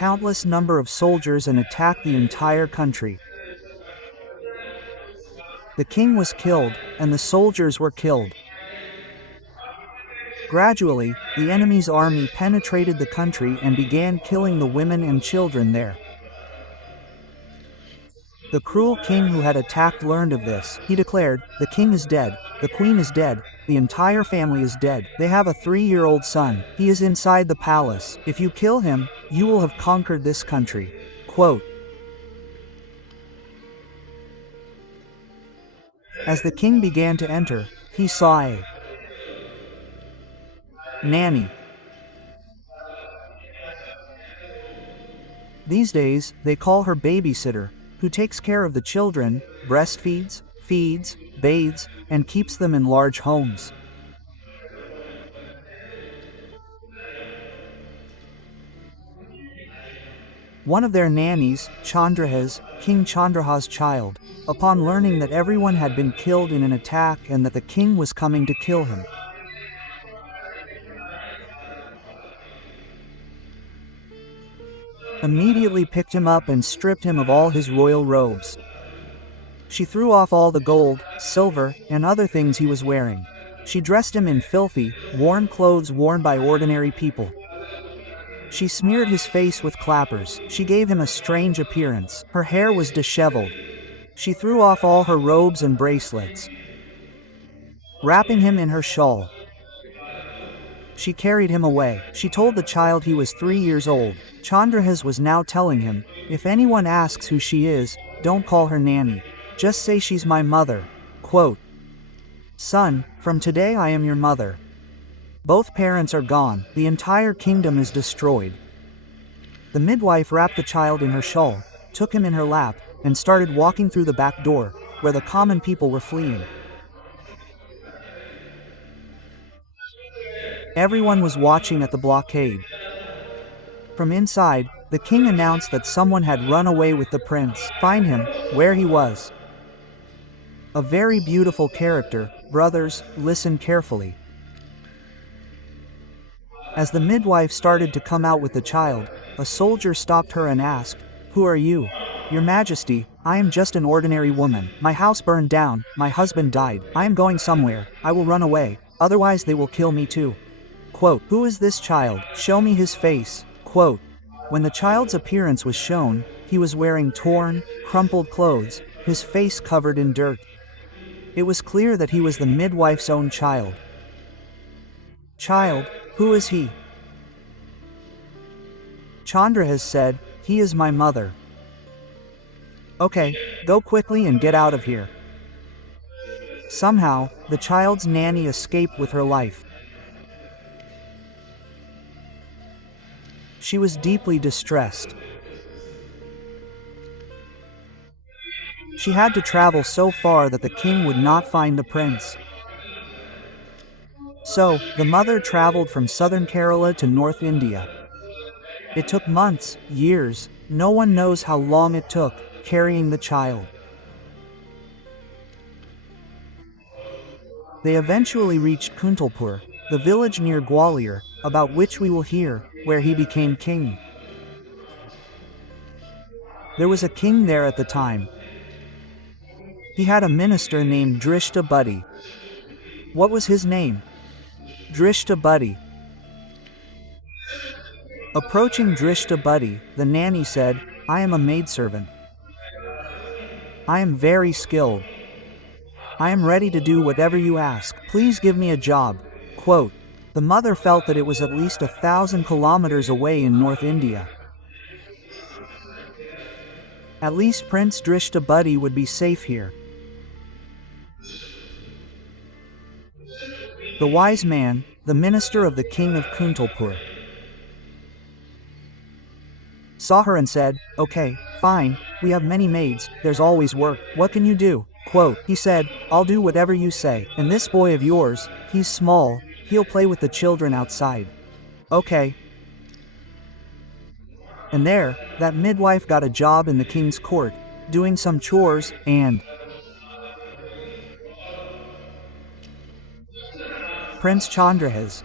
countless number of soldiers and attacked the entire country. The king was killed, and the soldiers were killed. Gradually, the enemy's army penetrated the country and began killing the women and children there. The cruel king who had attacked learned of this. He declared, "The king is dead, the queen is dead, the entire family is dead. They have a 3-year-old son. He is inside the palace. If you kill him, you will have conquered this country." Quote. As the king began to enter, he saw a nanny. These days, they call her babysitter, who takes care of the children, breastfeeds, feeds, bathes, and keeps them in large homes. One of their nannies, Chndrhas, King Chndrhas' child, upon learning that everyone had been killed in an attack and that the king was coming to kill him, immediately picked him up and stripped him of all his royal robes. She threw off all the gold, silver, and other things he was wearing. She dressed him in filthy, worn clothes worn by ordinary people. She smeared his face with clappers. She gave him a strange appearance. Her hair was disheveled. She threw off all her robes and bracelets, wrapping him in her shawl. She carried him away. She told the child he was 3 years old. Chndrhas was now telling him, "If anyone asks who she is, don't call her nanny. Just say she's my mother." Quote. "Son, from today I am your mother. Both parents are gone. The entire kingdom is destroyed." The midwife wrapped the child in her shawl, took him in her lap, and started walking through the back door, where the common people were fleeing. Everyone was watching at the blockade. From inside, the king announced that someone had run away with the prince. Find him, where he was. A very beautiful character. Brothers, listen carefully. As the midwife started to come out with the child, a soldier stopped her and asked, "Who are you?" "Your Majesty, I am just an ordinary woman. My house burned down, my husband died. I am going somewhere. I will run away, otherwise they will kill me too." Quote. "Who is this child? Show me his face." Quote. When the child's appearance was shown, he was wearing torn, crumpled clothes, his face covered in dirt. It was clear that he was the midwife's own child. "Child, who is he?" Chndrhas said, "He is my mother." "Okay, go quickly and get out of here." Somehow, the child's nanny escaped with her life. She was deeply distressed. She had to travel so far that the king would not find the prince. So, the mother traveled from southern Kerala to North India. It took months, years, no one knows how long it took, carrying the child. They eventually reached Kuntalpur, the village near Gwalior, about which we will hear, where he became king. There was a king there at the time. He had a minister named Drishta Buddy. What was his name? Drishta Buddy. Approaching Drishta Buddy, the nanny said, "I am a maidservant. I am very skilled. I am ready to do whatever you ask. Please give me a job." Quote. The mother felt that it was at least 1,000 kilometers away in North India. At least Prince Drishta Buddy would be safe here. The wise man, the minister of the king of Kuntalpur, saw her and said, "Okay, fine, we have many maids, there's always work. What can you do?" Quote. He said, "I'll do whatever you say. And this boy of yours, he's small, he'll play with the children outside." Okay. And there, that midwife got a job in the king's court, doing some chores, and Prince Chndrhas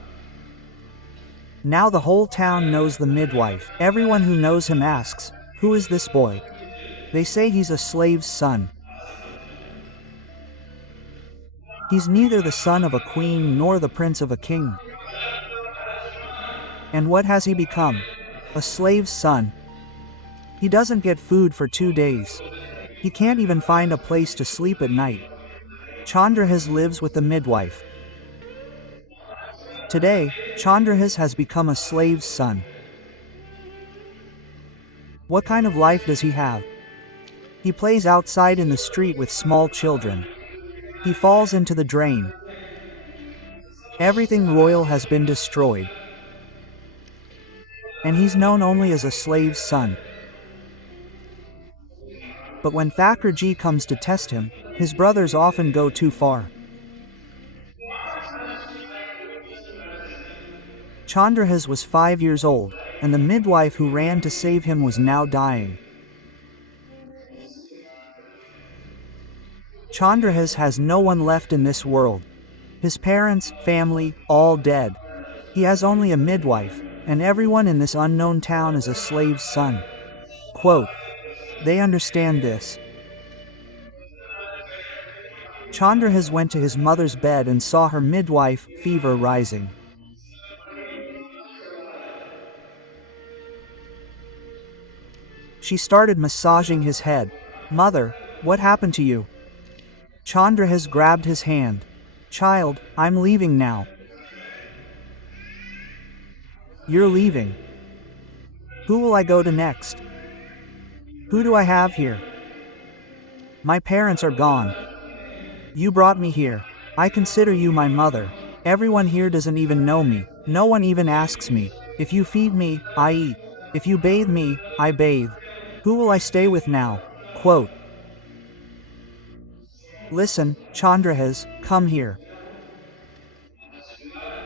Now the whole town knows the midwife. Everyone who knows him asks, "Who is this boy?" They say he's a slave's son. He's neither the son of a queen nor the prince of a king. And what has he become? A slave's son. He doesn't get food for 2 days. He can't even find a place to sleep at night. Chndrhas lives with the midwife. Today, Chndrhas has become a slave's son. What kind of life does he have? He plays outside in the street with small children. He falls into the drain. Everything royal has been destroyed. And he's known only as a slave's son. But when Thakurji comes to test him, his brothers often go too far. Chndrhas was 5 years old, and the midwife who ran to save him was now dying. Chndrhas has no one left in this world. His parents, family, all dead. He has only a midwife, and everyone in this unknown town is a slave's son. Quote, they understand this. Chndrhas went to his mother's bed and saw her midwife, fever rising. She started massaging his head. "Mother, what happened to you?" Chndrhas grabbed his hand. "Child, I'm leaving now." "You're leaving? Who will I go to next? Who do I have here? My parents are gone. You brought me here. I consider you my mother. Everyone here doesn't even know me. No one even asks me. If you feed me, I eat. If you bathe me, I bathe. Who will I stay with now?" Quote, listen, Chndrhas, come here.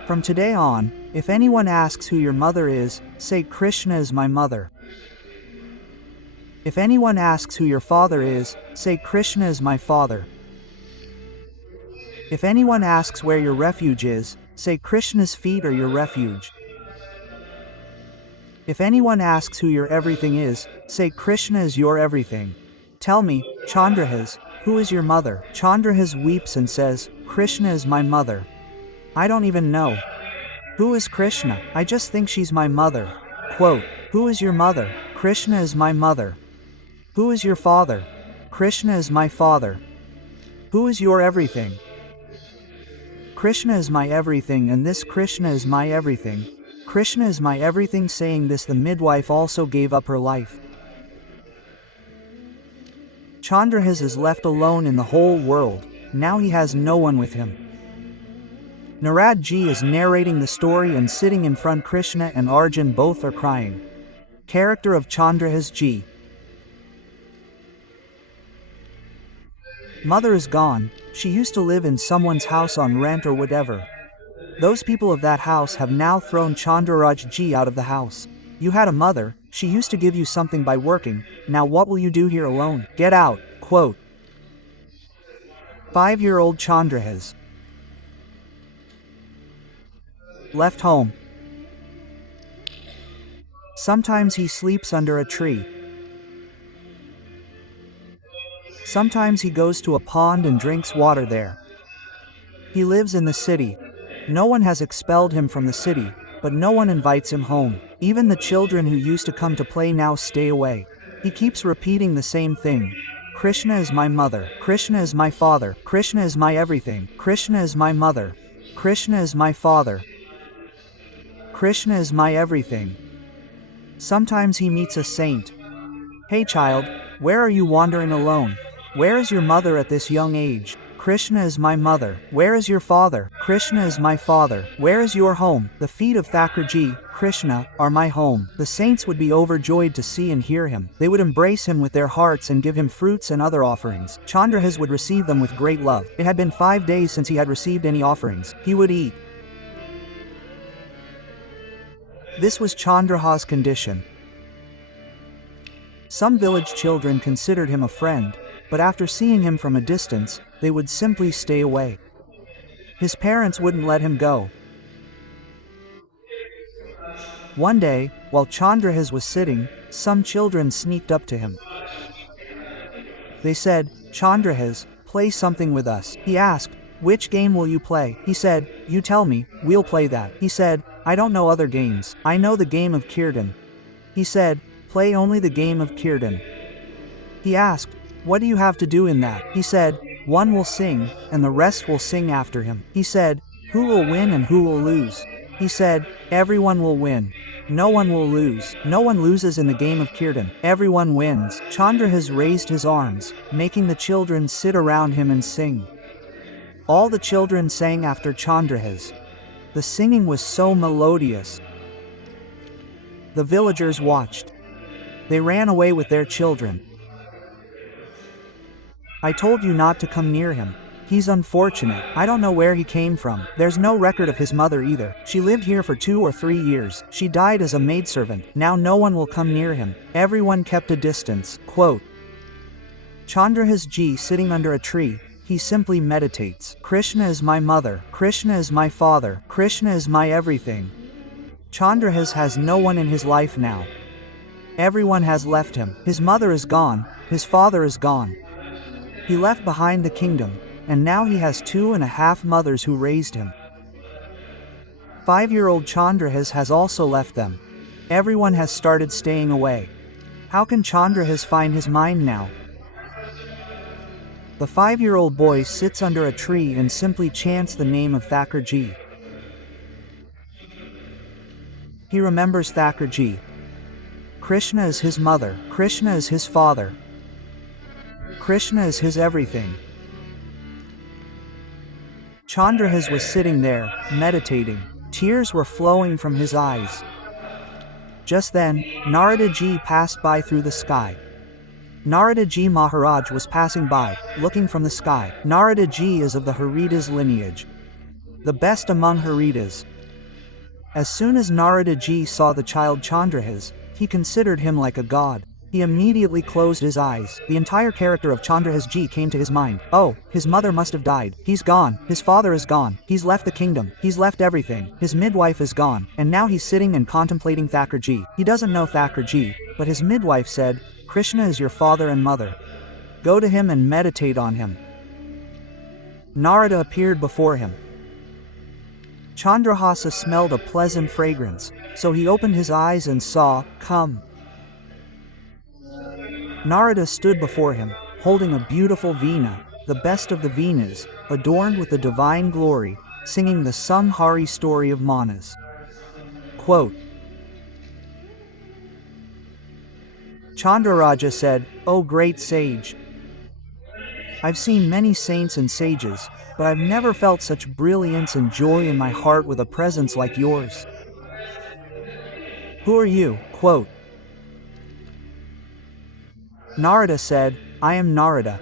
From today on, if anyone asks who your mother is, say Krishna is my mother. If anyone asks who your father is, say Krishna is my father. If anyone asks where your refuge is, say Krishna's feet are your refuge. If anyone asks who your everything is, say Krishna is your everything. Tell me, Chndrhas, who is your mother? Chndrhas weeps and says, Krishna is my mother. I don't even know. Who is Krishna? I just think she's my mother. Quote, who is your mother? Krishna is my mother. Who is your father? Krishna is my father. Who is your everything? Krishna is my everything, and this Krishna is my everything. Krishna is my everything. Saying this, the midwife also gave up her life. Chndrhas is left alone in the whole world. Now he has no one with him. Narad Ji is narrating the story, and sitting in front Krishna and Arjun both are crying. Character of Chndrhas Ji. Mother is gone. She used to live in someone's house on rent or whatever. Those people of that house have now thrown Chndrhas Ji out of the house. You had a mother. She used to give you something by working. Now what will you do here alone? Get out. Quote. 5-year-old Chndrhas. Left home. Sometimes he sleeps under a tree. Sometimes he goes to a pond and drinks water there. He lives in the city. No one has expelled him from the city, but no one invites him home. Even the children who used to come to play now stay away. He keeps repeating the same thing. Krishna is my mother. Krishna is my father. Krishna is my everything. Krishna is my mother. Krishna is my father. Krishna is my everything. Sometimes he meets a saint. Hey child, where are you wandering alone? Where is your mother at this young age? Krishna is my mother. Where is your father? Krishna is my father. Where is your home? The feet of Thakurji, Krishna, are my home. The saints would be overjoyed to see and hear him. They would embrace him with their hearts and give him fruits and other offerings. Chndrhas would receive them with great love. It had been 5 days since he had received any offerings. He would eat. This was Chndrhas' condition. Some village children considered him a friend, but after seeing him from a distance, they would simply stay away. His parents wouldn't let him go. One day, while Chndrhas was sitting, some children sneaked up to him. They said, "Chndrhas, play something with us." He asked, "Which game will you play?" He said, "You tell me, we'll play that." He said, "I don't know other games. I know the game of kirtan." He said, "Play only the game of kirtan." He asked, "What do you have to do in that?" He said, "One will sing, and the rest will sing after him." He said, "Who will win and who will lose?" He said, "Everyone will win. No one will lose. No one loses in the game of kirtan. Everyone wins." Chndrhas raised his arms, making the children sit around him and sing. All the children sang after Chndrhas. The singing was so melodious. The villagers watched. They ran away with their children. "I told you not to come near him. He's unfortunate. I don't know where he came from. There's no record of his mother either. She lived here for 2 or 3 years. She died as a maidservant. Now no one will come near him." Everyone kept a distance. Quote, Chndrhas Ji sitting under a tree, he simply meditates. "Krishna is my mother. Krishna is my father. Krishna is my everything." Chndrhas has no one in his life now. Everyone has left him. His mother is gone. His father is gone. He left behind the kingdom, and now he has 2.5 mothers who raised him. 5-year-old Chndrhas has also left them. Everyone has started staying away. How can Chndrhas find his mind now? The 5-year-old boy sits under a tree and simply chants the name of Thakurji. He remembers Thakurji. Krishna is his mother. Krishna is his father. Krishna is his everything. Chndrhas was sitting there, meditating. Tears were flowing from his eyes. Just then, Narada Ji passed by through the sky. Narada Ji Maharaj was passing by, looking from the sky. Narada Ji is of the Haridas lineage, the best among Haridas. As soon as Narada Ji saw the child Chndrhas, he considered him like a god. He immediately closed his eyes. The entire character of Chndrhas Ji came to his mind. Oh, his mother must have died. He's gone. His father is gone. He's left the kingdom. He's left everything. His midwife is gone. And now he's sitting and contemplating Thakurji. He doesn't know Thakurji, but his midwife said, "Krishna is your father and mother. Go to him and meditate on him." Narada appeared before him. Chndrhas smelled a pleasant fragrance, so he opened his eyes and saw, "Come." Narada stood before him, holding a beautiful veena, the best of the veenas, adorned with the divine glory, singing the Samhari story of Manas. Quote, Chandraraja said, "O great sage, I've seen many saints and sages, but I've never felt such brilliance and joy in my heart with a presence like yours. Who are you?" Quote, Narada said, "I am Narada."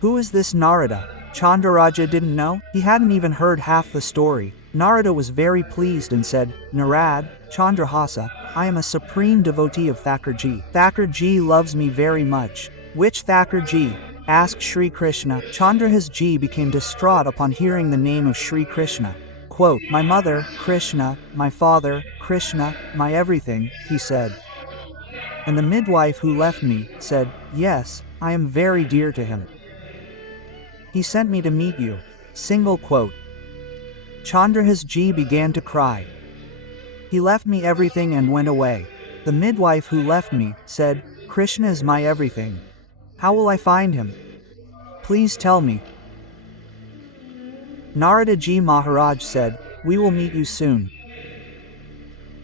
Who is this Narada? Chandraraja didn't know. He hadn't even heard half the story. Narada was very pleased and said, "Narad, Chndrhasa, I am a supreme devotee of Thakurji. Thakurji loves me very much." "Which Thakurji?" asked Sri Krishna. Chndrhas Ji became distraught upon hearing the name of Sri Krishna. Quote, "My mother, Krishna, my father, Krishna, my everything," he said. "And the midwife who left me, said, yes, I am very dear to him. He sent me to meet you." Single quote. Chndrhas Ji began to cry. "He left me everything and went away. The midwife who left me, said, Krishna is my everything. How will I find him? Please tell me." Narada Ji Maharaj said, "We will meet you soon.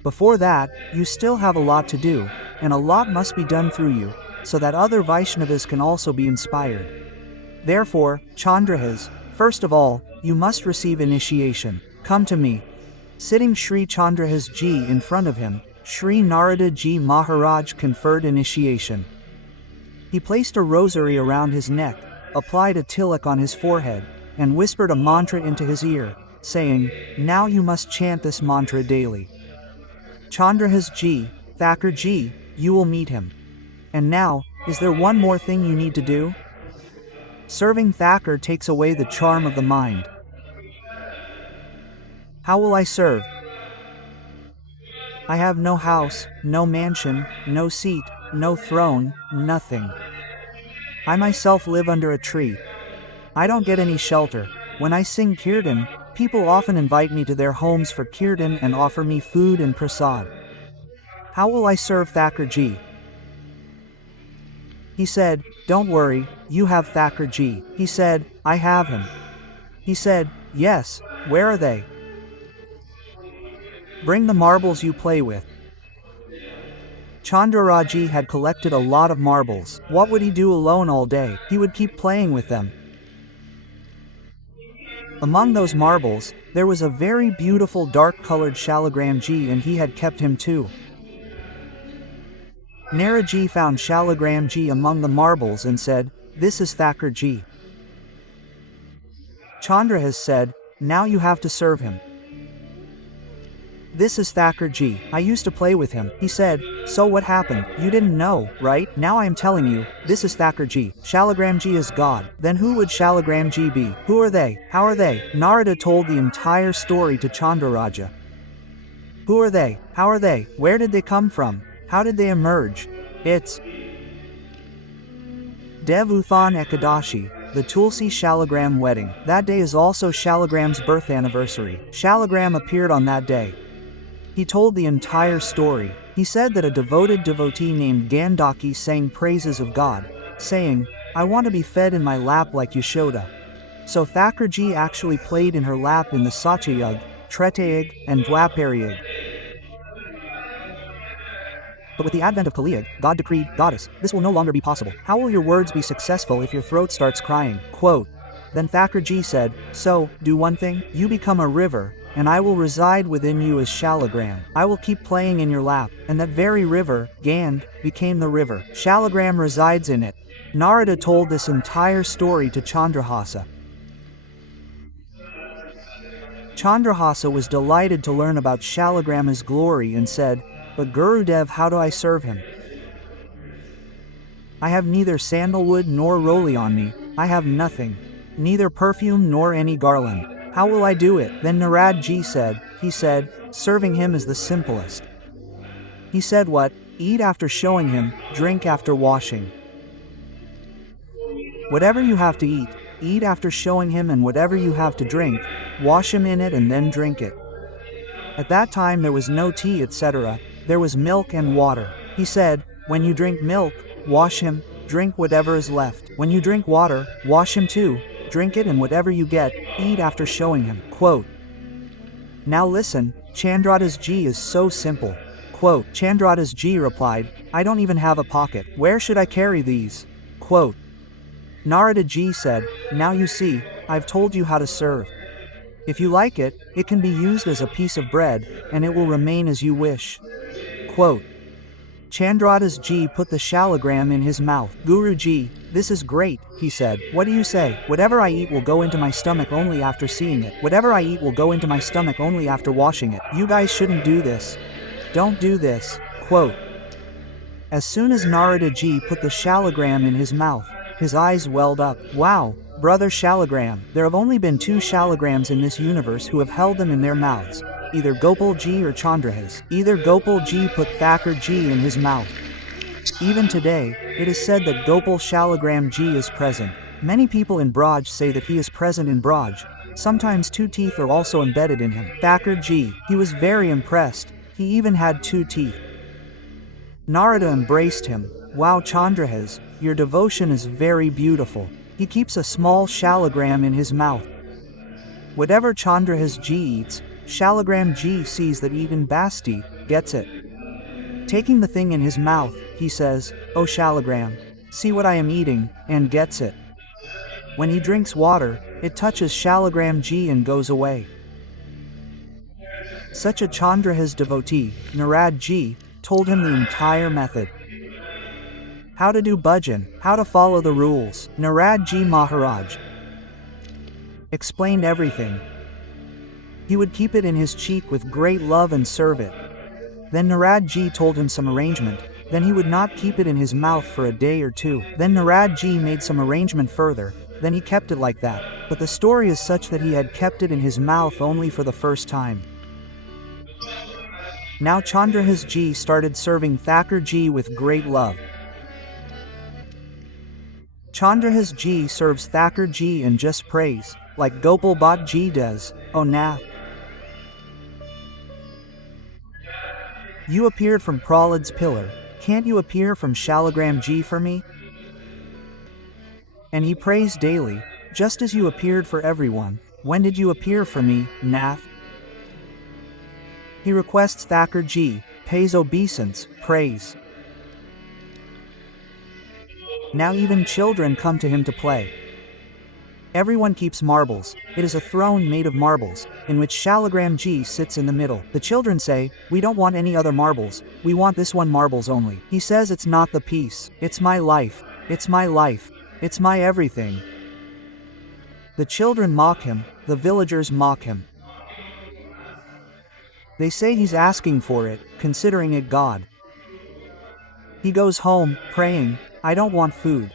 Before that, you still have a lot to do, and a lot must be done through you, so that other Vaishnavas can also be inspired. Therefore, Chndrhas, first of all, you must receive initiation. Come to me." Sitting Sri Chndrhas Ji in front of him, Sri Narada Ji Maharaj conferred initiation. He placed a rosary around his neck, applied a tilak on his forehead, and whispered a mantra into his ear, saying, "Now you must chant this mantra daily. Chndrhas Ji, Thakurji, you will meet him. And now, is there one more thing you need to do? Serving Thakur takes away the charm of the mind. How will I serve?" I have no house, no mansion, no seat, no throne, nothing. I myself live under a tree. I don't get any shelter. When I sing kirtan, people often invite me to their homes for kirtan and offer me food and prasad. How will I serve Thakurji? He said, don't worry, you have Thakurji. He said, I have him. He said, yes, where are they? Bring the marbles you play with. Chndrhas had collected a lot of marbles. What would he do alone all day? He would keep playing with them. Among those marbles, there was a very beautiful dark-colored Shalagramji, and he had kept him too. Naraji found Shalagramji among the marbles and said, this is Thakurji. Chndrhas said, now you have to serve him. This is Thakurji. I used to play with him. He said, so what happened? You didn't know, right? Now I am telling you, this is Thakurji. Shalagramji is God. Then who would Shalagramji be? Who are they? How are they? Narada told the entire story to Chndrhas. Who are they? How are they? Where did they come from? How did they emerge? It's Devuthan Ekadashi, the Tulsi Shalagram wedding. That day is also Shalagram's birth anniversary. Shalagram appeared on that day. He told the entire story. He said that a devoted devotee named Gandaki sang praises of God, saying, I want to be fed in my lap like Yashoda. So Thakurji actually played in her lap in the Satyayug, Tretayug, and Dwaparayug. But with the advent of Kaliyug, God decreed, Goddess, this will no longer be possible. How will your words be successful if your throat starts crying? Quote. Then Thakurji said, so, do one thing, you become a river, and I will reside within you as Shalagram. I will keep playing in your lap, and that very river, Gand, became the river. Shalagram resides in it. Narada told this entire story to Chndrhas. Chndrhas was delighted to learn about Shalagrama's glory and said, but Gurudev, how do I serve him? I have neither sandalwood nor roli on me, I have nothing. Neither perfume nor any garland. How will I do it? Then Naradji said, serving him is the simplest. He said what? Eat after showing him, drink after washing. Whatever you have to eat, eat after showing him, and whatever you have to drink, wash him in it and then drink it. At that time there was no tea, etc., there was milk and water. He said, when you drink milk, wash him, drink whatever is left. When you drink water, wash him too, drink it, and whatever you get, eat after showing him. Quote. Now listen, Chndrhas Ji is so simple. Quote. Chndrhas Ji replied, I don't even have a pocket. Where should I carry these? Quote. Narada Ji said, now you see, I've told you how to serve. If you like it, it can be used as a piece of bread, and it will remain as you wish. Quote. Chndrhas Ji put the shalagram in his mouth. Guruji, this is great, he said. What do you say? Whatever I eat will go into my stomach only after seeing it. Whatever I eat will go into my stomach only after washing it. You guys shouldn't do this. Don't do this. Quote. As soon as Narada Ji put the shalagram in his mouth, his eyes welled up. Wow, brother Shalagram, there have only been 2 shalagrams in this universe who have held them in their mouths. Either Gopal Ji or Chndrhas. Either Gopal Ji put Thakur Ji in his mouth. Even today, it is said that Gopal Shalagram Ji is present. Many people in Braj say that he is present in Braj. Sometimes 2 teeth are also embedded in him. Thakur Ji, he was very impressed. He even had 2 teeth. Narada embraced him. Wow, Chndrhas, your devotion is very beautiful. He keeps a small shalagram in his mouth. Whatever Chndrhas Ji eats, Shalagram Ji sees that even Basti gets it. Taking the thing in his mouth, he says, oh Shalagram, see what I am eating, and gets it. When he drinks water, it touches Shalagram Ji and goes away. Such a Chndrhas devotee, Narad Ji, told him the entire method. How to do bhajan, how to follow the rules. Indresh Ji Maharaj explained everything. He would keep it in his cheek with great love and serve it. Then Narad Ji told him some arrangement, then he would not keep it in his mouth for a day or 2. Then Narad Ji made some arrangement further, then he kept it like that. But the story is such that he had kept it in his mouth only for the first time. Now Chndrhas Ji started serving Thakur Ji with great love. Chndrhas Ji serves Thakur Ji and just prays, like Gopal Bhatt Ji does, "Oh Nath, you appeared from Prahlad's pillar, can't you appear from Shaligram Ji for me?" And he prays daily, "Just as you appeared for everyone, when did you appear for me, Nath?" He requests Thakur Ji, pays obeisance, prays. Now even children come to him to play. Everyone keeps marbles. It is a throne made of marbles, in which Shaligram Ji sits in the middle. The children say, "We don't want any other marbles, we want this one marbles only." He says, "It's not the piece, it's my life, it's my life, it's my everything." The children mock him, the villagers mock him. They say he's asking for it, considering it God. He goes home, praying, "I don't want food.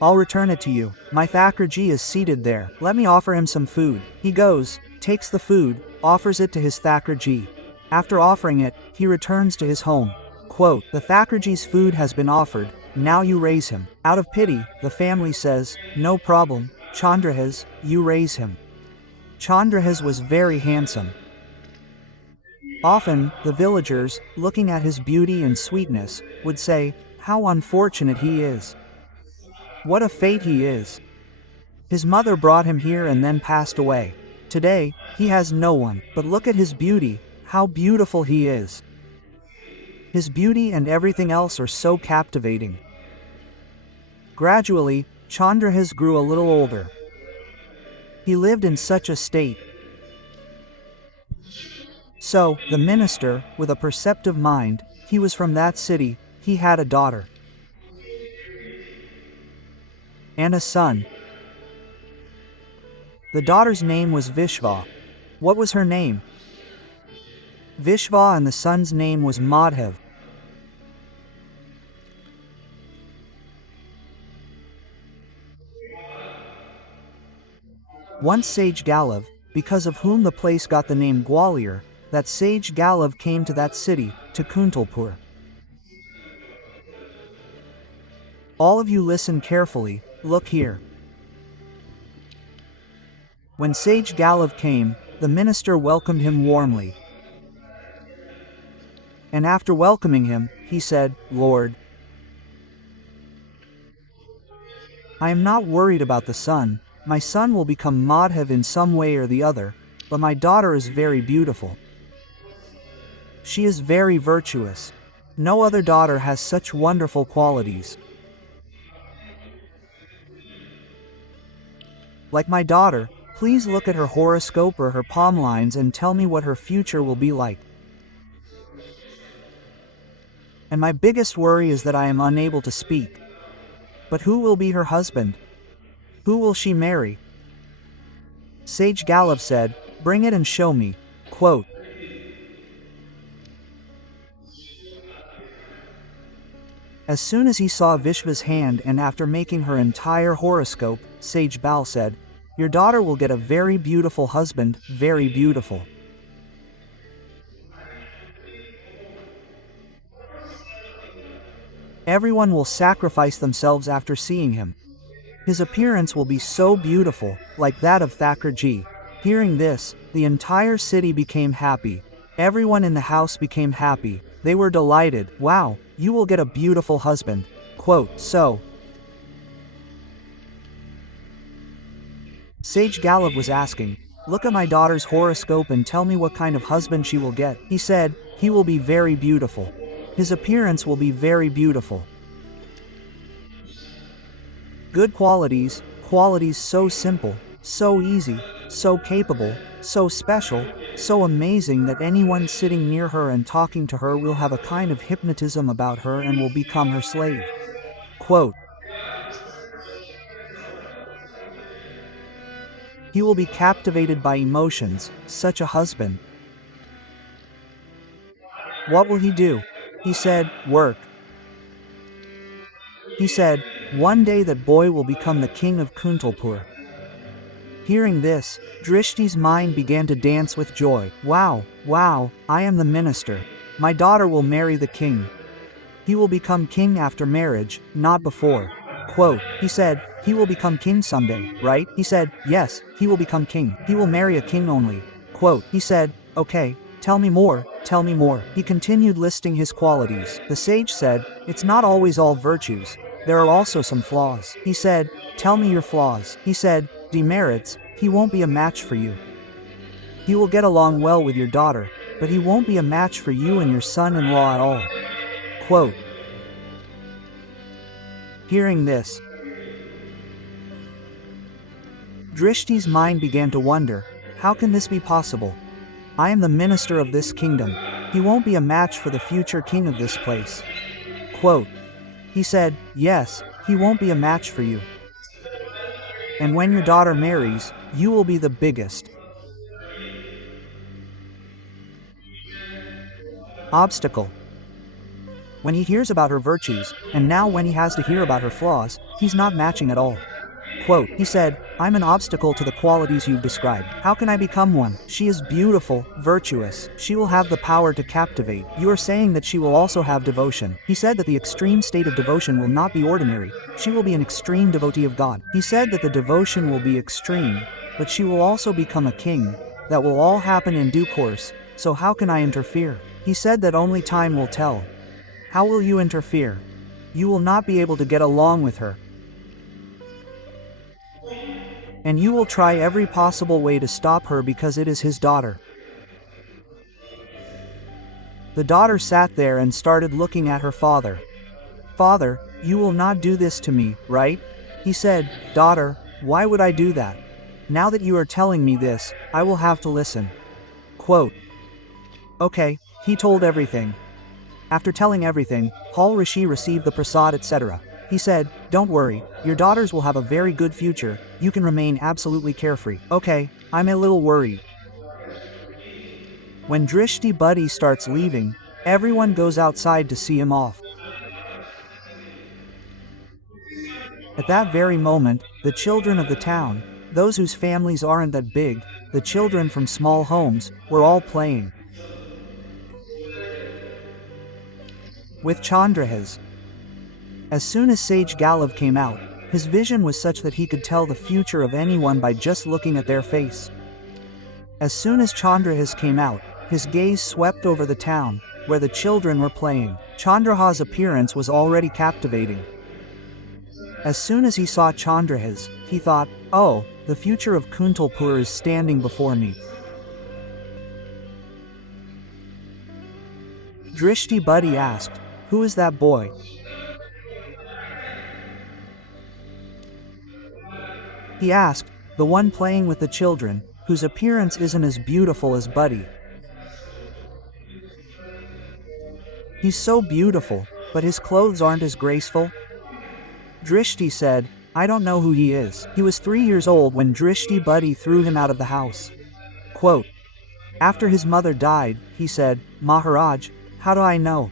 I'll return it to you. My Thakur Ji is seated there. Let me offer him some food." He goes, takes the food, offers it to his Thakur Ji. After offering it, he returns to his home. Quote, "The Thakur Ji's food has been offered, now you raise him." Out of pity, the family says, "No problem, Chndrhas, you raise him." Chndrhas was very handsome. Often, the villagers, looking at his beauty and sweetness, would say, "How unfortunate he is. What a fate he is. His mother brought him here and then passed away. Today, he has no one, but look at his beauty, how beautiful he is. His beauty and everything else are so captivating." Gradually, Chndrhas grew a little older. He lived in such a state. So, the minister, with a perceptive mind, he was from that city, he had a daughter and a son. The daughter's name was Vishva. What was her name? Vishva, and the son's name was Madhav. Once Sage Galav, because of whom the place got the name Gwalior, that sage Galav came to that city, to Kuntalpur. All of you listen carefully, look here. When Sage Galav came, the minister welcomed him warmly. And after welcoming him, he said, "Lord, I am not worried about the son, my son will become Madhav in some way or the other, but my daughter is very beautiful. She is very virtuous. No other daughter has such wonderful qualities. Like my daughter, please look at her horoscope or her palm lines and tell me what her future will be like. And my biggest worry is that I am unable to speak. But who will be her husband? Who will she marry?" Sage Galav said, "Bring it and show me." Quote, as soon as he saw Vishva's hand and after making her entire horoscope, Sage Bal said, "Your daughter will get a very beautiful husband, very beautiful. Everyone will sacrifice themselves after seeing him. His appearance will be so beautiful, like that of Thakur Ji." Hearing this, the entire city became happy. Everyone in the house became happy. They were delighted. "Wow, you will get a beautiful husband." Quote, so. Sage Galav was asking, "Look at my daughter's horoscope and tell me what kind of husband she will get." He said, "He will be very beautiful. His appearance will be very beautiful. Good qualities, qualities so simple, so easy, so capable, so special, so amazing that anyone sitting near her and talking to her will have a kind of hypnotism about her and will become her slave." Quote, "He will be captivated by emotions, such a husband. What will he do?" He said, "Work." He said, "One day that boy will become the king of Kuntalpur. Hearing this, Drishti's mind began to dance with joy. Wow, wow, I am the minister. My daughter will marry the king. He will become king after marriage, not before. Quote, he said, he will become king someday, right? He said, yes, he will become king. He will marry a king only. Quote, he said, okay, tell me more, tell me more. He continued listing his qualities. The sage said, it's not always all virtues. There are also some flaws. He said, tell me your flaws. He said, demerits, he won't be a match for you. He will get along well with your daughter, but he won't be a match for you and your son-in-law at all. Quote. Hearing this, Drishti's mind began to wonder, how can this be possible? I am the minister of this kingdom. He won't be a match for the future king of this place. Quote. He said, yes, he won't be a match for you. And when your daughter marries, you will be the biggest obstacle. When he hears about her virtues, and now when he has to hear about her flaws, he's not matching at all. Quote, he said, I'm an obstacle to the qualities you've described. How can I become one? She is beautiful, virtuous. She will have the power to captivate. You are saying that she will also have devotion. He said that the extreme state of devotion will not be ordinary. She will be an extreme devotee of God. He said that the devotion will be extreme, but she will also become a king. That will all happen in due course, so how can I interfere? He said that only time will tell. How will you interfere? You will not be able to get along with her. And you will try every possible way to stop her because it is his daughter. The daughter sat there and started looking at her father. Father, you will not do this to me, right? He said, daughter, why would I do that? Now that you are telling me this, I will have to listen. Quote. Okay, he told everything. After telling everything, Hal Rishi received the prasad etc. He said, don't worry, your daughters will have a very good future, you can remain absolutely carefree. Okay, I'm a little worried. When Drishti Buddy starts leaving, everyone goes outside to see him off. At that very moment, the children of the town, those whose families aren't that big, the children from small homes, were all playing with chndrhas. As soon as Sage Galav came out, his vision was such that he could tell the future of anyone by just looking at their face. As soon as chndrhas came out, his gaze swept over the town, where the children were playing. Chndrhas' appearance was already captivating. As soon as he saw chndrhas, he thought, oh, the future of Kuntalpur is standing before me. Drishti Buddy asked, who is that boy? He asked, the one playing with the children, whose appearance isn't as beautiful as Buddy. He's so beautiful, but his clothes aren't as graceful. Drishti said, I don't know who he is. He was 3 years old when Drishti Buddy threw him out of the house. Quote. After his mother died, he said, Maharaj, how do I know?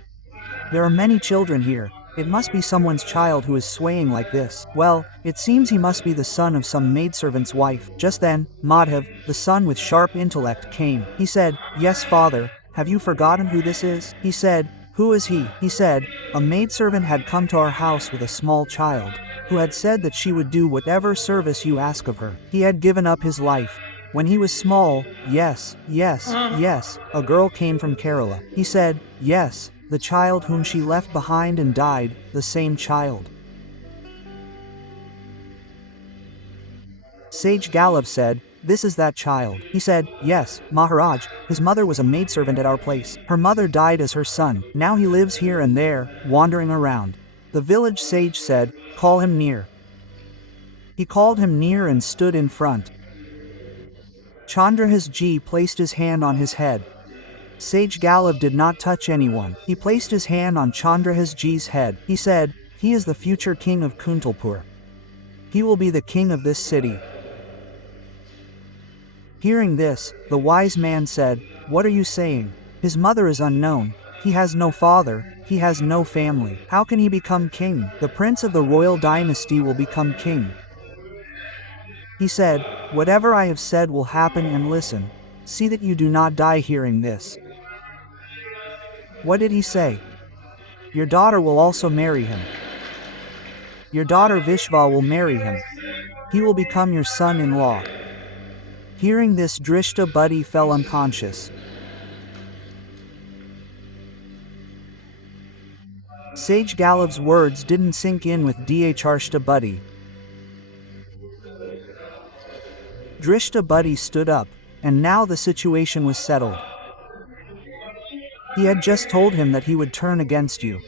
There are many children here. It must be someone's child who is swaying like this. Well, it seems he must be the son of some maidservant's wife. Just then, Madhav, the son with sharp intellect, came. He said, yes, father, have you forgotten who this is? He said, who is he? He said, a maidservant had come to our house with a small child, who had said that she would do whatever service you ask of her. He had given up his life. When he was small, yes, a girl came from Kerala. He said, yes, the child whom she left behind and died, the same child. Sage Galav said, this is that child. He said, yes, Maharaj, his mother was a maidservant at our place. Her mother died as her son. Now he lives here and there, wandering around. The village sage said, call him near. He called him near and stood in front. Chndrhas Ji placed his hand on his head. Sage Galav did not touch anyone. He placed his hand on Chndrhas Ji's head. He said, he is the future king of Kuntalpur. He will be the king of this city. Hearing this, the wise man said, what are you saying? His mother is unknown. He has no father. He has no family. How can he become king? The prince of the royal dynasty will become king. He said, "Whatever I have said will happen, and listen. See that you do not die hearing this." What did he say? Your daughter will also marry him. Your daughter Vishva will marry him. He will become your son-in-law. Hearing this, Drishta Buddy fell unconscious. Sage Gallav's words didn't sink in with Dhrishta Buddy. Drishta Buddy stood up, and now the situation was settled. He had just told him that he would turn against you.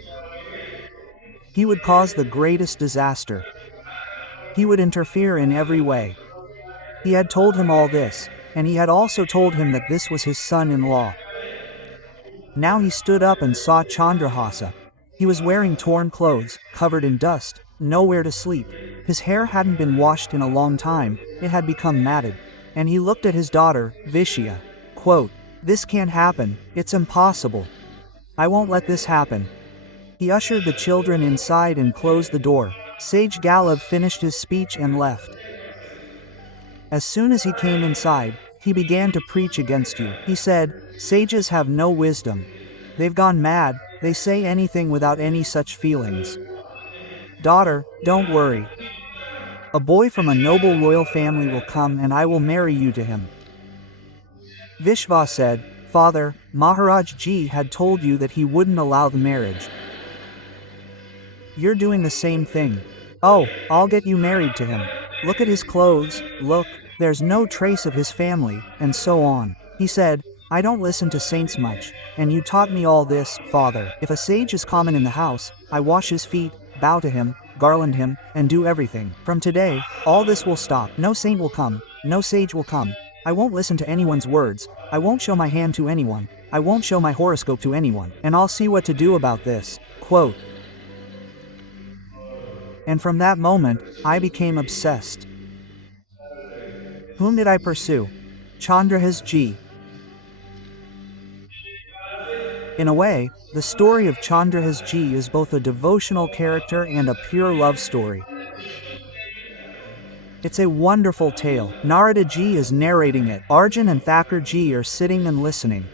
He would cause the greatest disaster. He would interfere in every way. He had told him all this, and he had also told him that this was his son-in-law. Now he stood up and saw Chndrhas. He was wearing torn clothes, covered in dust, nowhere to sleep. His hair hadn't been washed in a long time, it had become matted. And he looked at his daughter, Vishya. Quote, "This can't happen, it's impossible. I won't let this happen." He ushered the children inside and closed the door. Sage Gallav finished his speech and left. As soon as he came inside, he began to preach against you. He said, "Sages have no wisdom. They've gone mad, they say anything without any such feelings. Daughter, don't worry. A boy from a noble royal family will come and I will marry you to him." Vishva said, "Father, Maharaj Ji had told you that he wouldn't allow the marriage. You're doing the same thing. Oh, I'll get you married to him. Look at his clothes, look, there's no trace of his family," and so on. He said, "I don't listen to saints much, and you taught me all this, Father. If a sage is common in the house, I wash his feet, bow to him, garland him, and do everything. From today, all this will stop. No saint will come, no sage will come. I won't listen to anyone's words, I won't show my hand to anyone, I won't show my horoscope to anyone, and I'll see what to do about this." Quote. And from that moment, I became obsessed. Whom did I pursue? Chndrhas Ji. In a way, the story of Chndrhas Ji is both a devotional character and a pure love story. It's a wonderful tale. Narada Ji is narrating it. Arjun and Thakur Ji are sitting and listening.